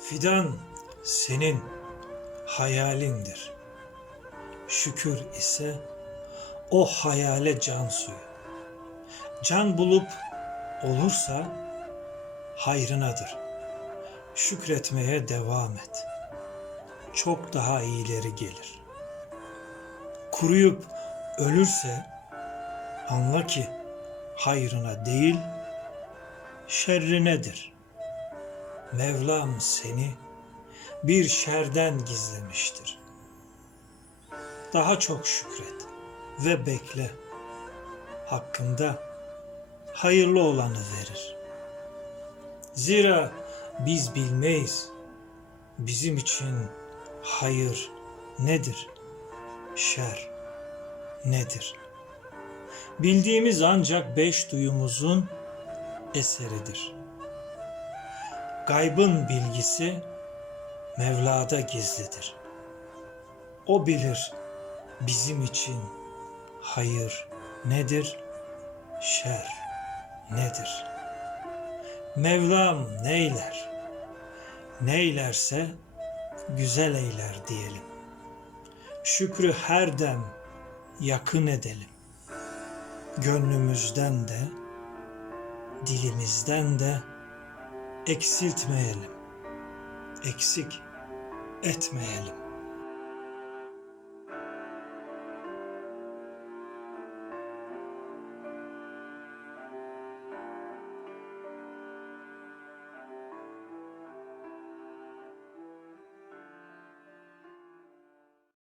Fidan senin hayalindir. Şükür ise o hayale can suyu. Can bulup olursa hayrınadır. Şükretmeye devam et. Çok daha iyileri gelir. Kuruyup ölürse anla ki hayrına değil şerrinedir. Mevlam seni bir şerden gizlemiştir. Daha çok şükret ve bekle. Hakkında hayırlı olanı verir. Zira biz bilmeyiz. Bizim için hayır nedir? Şer nedir? Bildiğimiz ancak beş duyumuzun eseridir. Gaybın bilgisi Mevla'da gizlidir. O bilir bizim için hayır nedir, şer nedir. Mevlam neyler, neylerse güzel eyler diyelim. Şükrü her dem yakın edelim. Gönlümüzden de, dilimizden de eksiltmeyelim. Eksik etmeyelim.